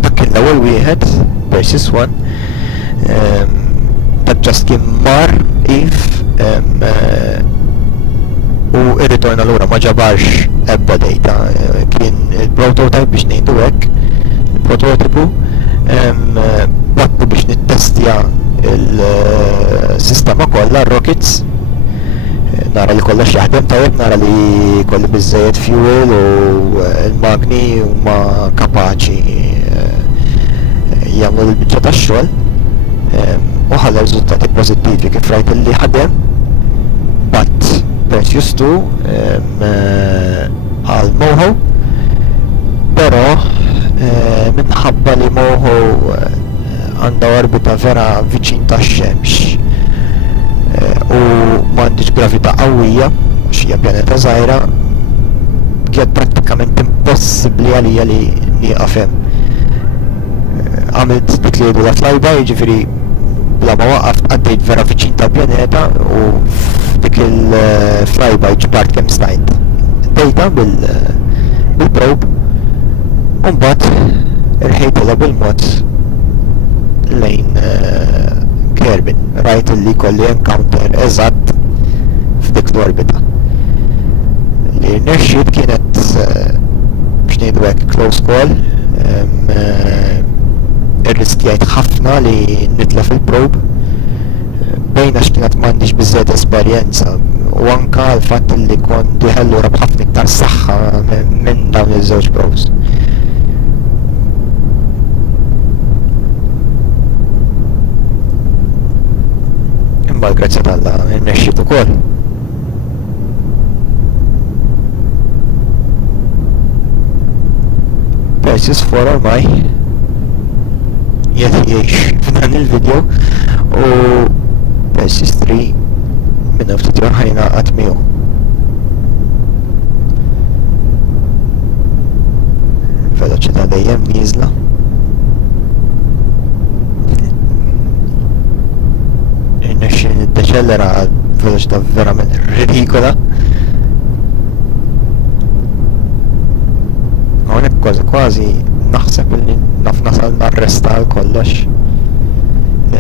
Dak kien l-ewwel wieħed, Precious 1. Dak ġast kien mar Eve u irritorna lura ma ġabarx ebda data. Kien il-prototype biex ngħidu hekk, il-prototipu battu biex nittestja il-sistema kollha r-rockets. Nara li kollox jaħdem tajjeb, nara li kolli biżżejjed fuel u l-magni huma kapaċi jagħmlu l-biċċa tax-xogħol u ħalla riżultati pożittivi kif rajt li ħadem but Precious 2 għal Moho, però minħabba li Moho għandha orbita vera viċin tax-xemx u m'għandix gravità qawwija għax hija pjaneta żgħira, kienet prattikament impossibbli għalija li nieqaf hemm. Għamilt dik li jgħidu la flyby, jiġifieri bla ma waqaft għaddejt vera viċin tal-pjaneta u f'dik il-flyby ġbart kemm stajt dejta bil-probe u mbagħad irħejtilha bil-mod lejn Kerbal. Rajt li kolli encounter eżatt f'dik l-orbita. Li nexxiet kienet biex ngħidu hekk close call, irriskjajt ħafna li nitlef il-probe bejn għax kienet m'għandix biżżejjed esperjenza u anke l-fatt li kont diħellura b'ħafna iktar saħħa minn dawn iż-żewġ probes. Imma l-grazzja tal-Alla nnexxiet ukoll. Precious 4 ormai jgħet jgħix f'dan il-video u Precious 3 minna ftit ħajna għatmiju. Veloċità dejjem nieżla. Nexxi niddeċellera veloċità verament ridikola. Hawnhekk kważi naħseb li naf nasal narresta għal kollox.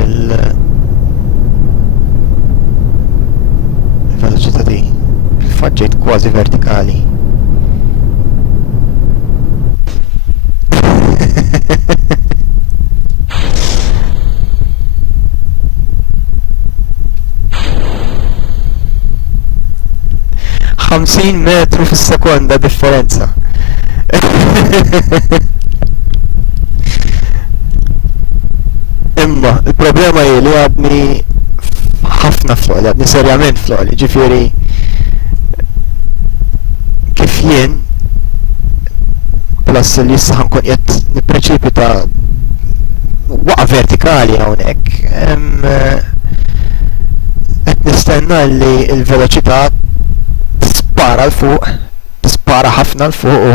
Il-veloċità di il-faġġejt kważi vertikali. ħamsin metru fis-sekonda differenza. Imma il-problema hi li għadni ħafna floli, għadni serjament floli, ġifieri kif jien plus li issa ħankun qed nippreċipita waqa' vertikali hawnhekk. Qed nistenna li l-veloċità tispara l-fuq, tispara ħafna l-fuq u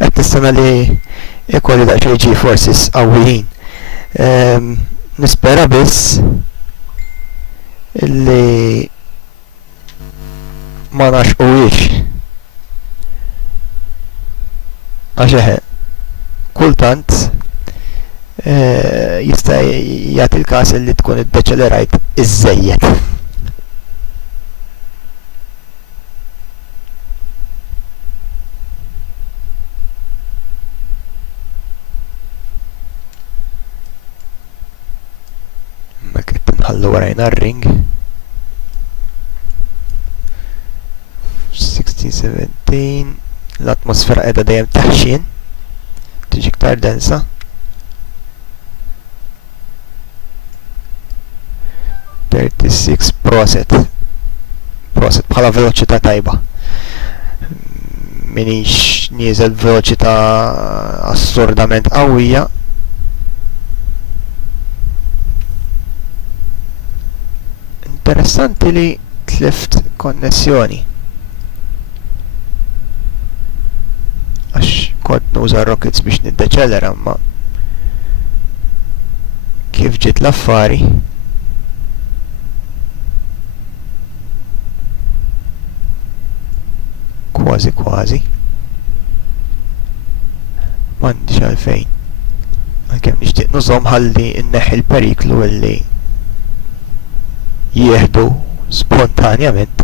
qed nistenna li ikolli daqsxejn G-forces qawwijin. Nispera biss illi ma naxquwix għax eħe kultant jista' jagħti l-każ illi tkun iddeċelerajt iżżejjed. Ħallu warajna r-ring 16-17 l-atmosfera qiegħda dejjem taħxin tiġi iktar densa. Proset bħala veloċità tajba. Minix nieżel veloċità assurdament qawwija. Interessanti li tlift konnessjoni għax kont nuża rockets biex niddeċellera, ma kif ġiet l-affari kważi m'għandix għalfejn għalkemm nixtieq nużhom ħalli nneħħi l-periklu illi jieħdu spontanjament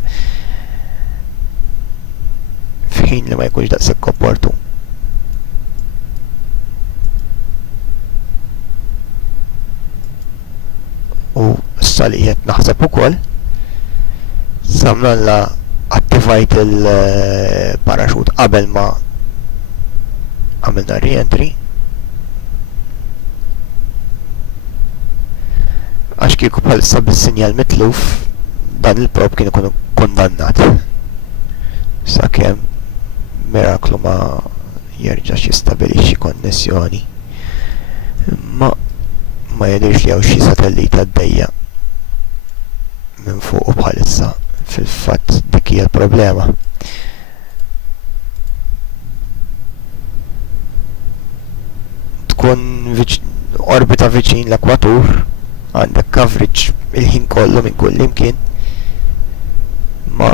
f'ħin li ma jkunx daqshekk opportun. U issa li qed naħseb ukoll samnalla attivajt il-parachute qabel ma għamilna re-entry għax kieku bħalissa bis-sinjal mitluf dan il-prob kien ikun kondannat. Sakemm miraklu ma jerġax jistabilixxi konnessjoni. Ma jidhirx li hawn xi satellita għaddejja minn fuq bħalissa. Fil-fatt dik hija l-problema. Tkun orbita viċin l-ekwatur, għandek coverage il-ħin kollu minn kull imkien, ma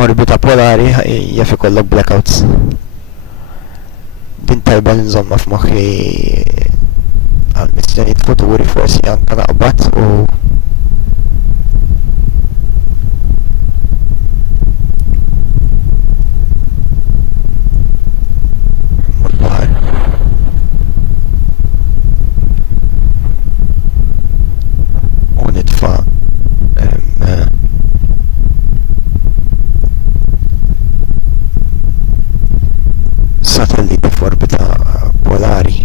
orbita polari jaf ikollok blackouts. Din talba nżomma f'moħħi għal missjonijiet futuri forsi anke naqbad u satelliti f'orbita polari.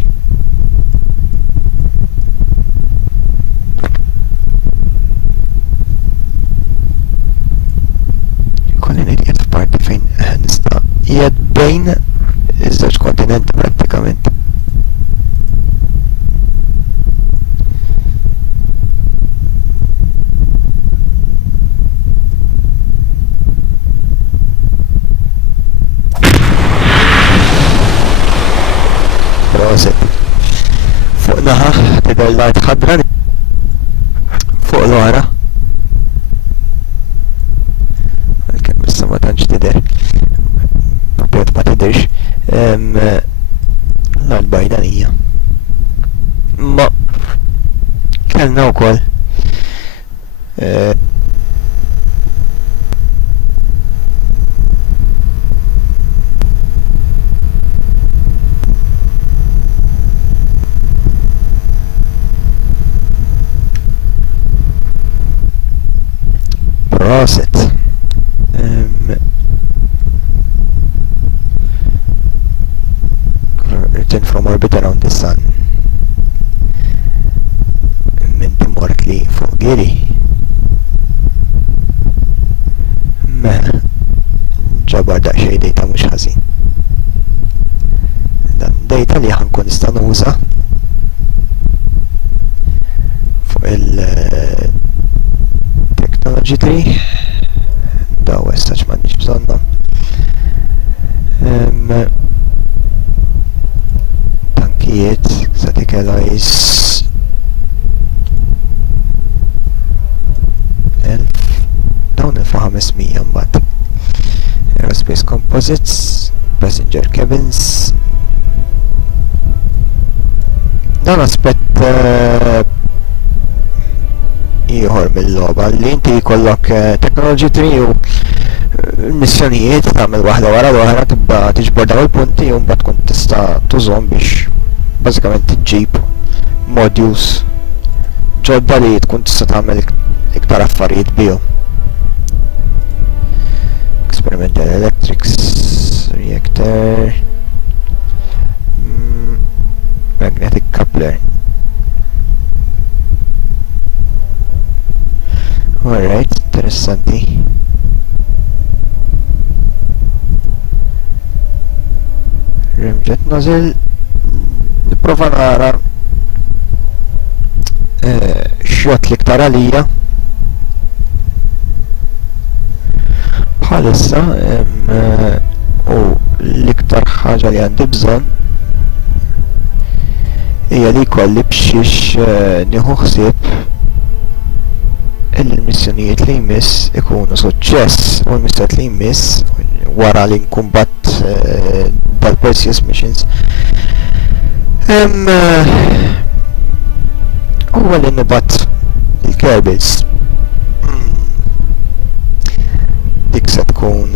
Kolli nirjed f'parti fejn nista' jgħid bejn iż-żewġ kontinenti prattikament. Fuq naħa tidher l-art ħadra fuq l-ora. Kemm issa ma tantx tidher. Propjot ma tidherx. L-art bajdanija. Ma kellna wkoll proset. Return from orbit around the sun. Min timort li fuq giri. Ma ġabar daqxej dejta mhux ħażin. Dan dejta li ħankun nista' nuża fuq il-technology tree. Daw essaċ m'għandix bżonnhom. Tankijiet, static alloys, 1000, dawn il-500 mbagħad. Aerospace composites, passenger cabins. Dan aspett ieħor mill-logħba li inti jkollok technology tree u missjonijiet tagħmel waħda wara l-oħra tibda tiġbor dawn il-punti u mbagħad tkun tista' tużhom biex bażikament tiġġib modules ġodda li tkun tista' tagħmel iktar affarijiet bihom. Experimental electrics, reactor, magnetic coupler. Alright, interessanti. Rimjet nozzle, nipprova nara xjot l-iktar għalija bħalissa u l-iktar ħaġa li għandi bżonn hija li jkolli bxiex nieħu ħsieb il-missjonijiet li jmiss ikunu suċċess u l-missjonijiet li jmiss wara li nkumbat dal-Perseus missions huwa li nibat il-Kerbals. Dik se tkun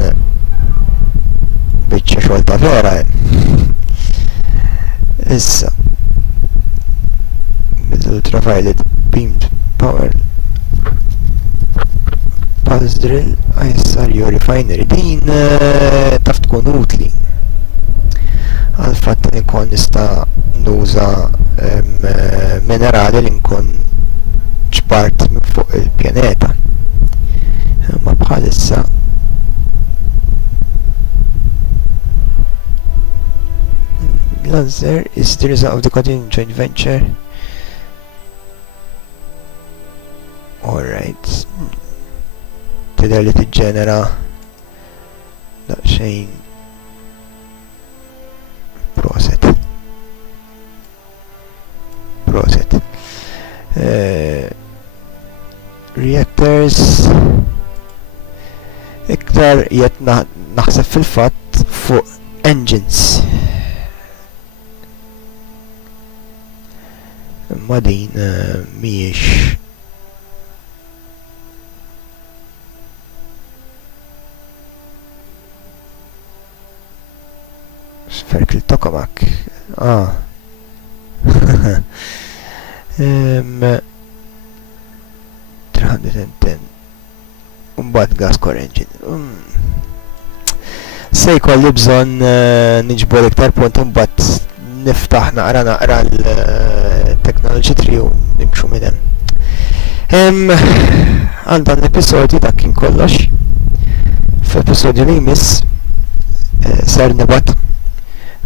biċċa xogħol ta' vera. Issa mill-ultraviolet beamed power pulse drill ISRU refinery din taf tkun utli għal fatt li nkun nista' nuża minerali li nkun part minn fuq il-pjaneta. Ma bħalissa Lancer is the result of the continuing joint venture. Alright. Tidher li tiġġenera daqsxejn proset. Reactors iktar jett naħseb fil-fatt fuq engines. Imma din mhijiex sferk il-tokamak. 310 Mbagħad gas core engine. Se jkolli bżonn niġbor iktar punt mbagħad niftaħ naqra l-technology tree u nimxu minn hemm. Għal dan l-episodju dak kien kollox. F'episodju li jmiss ser nibgħat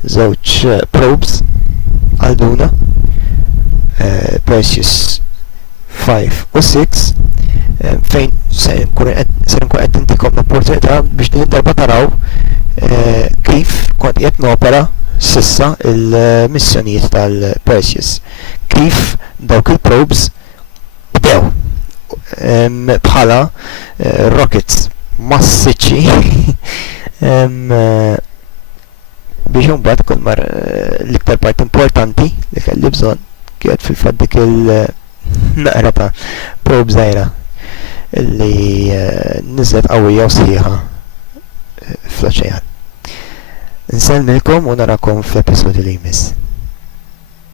żewġ probes għalduna Perseus 5 u 6 fejn se nkun qed intikom l-opportunità biex din id-darba taraw kif kont qed nopera sissa il-missjonijiet tal-Perseus, kif dawk il-probes bdew bħala rockets massiċi biex imbagħad kull mar l-iktar part importanti li kelli bżonn kienet fil-fatt dik il-naqra ta' probe żgħira li niżlet qawwija u sħiħa fl-oċean. Nsellmilkom u narakom fl-episodju li jmiss.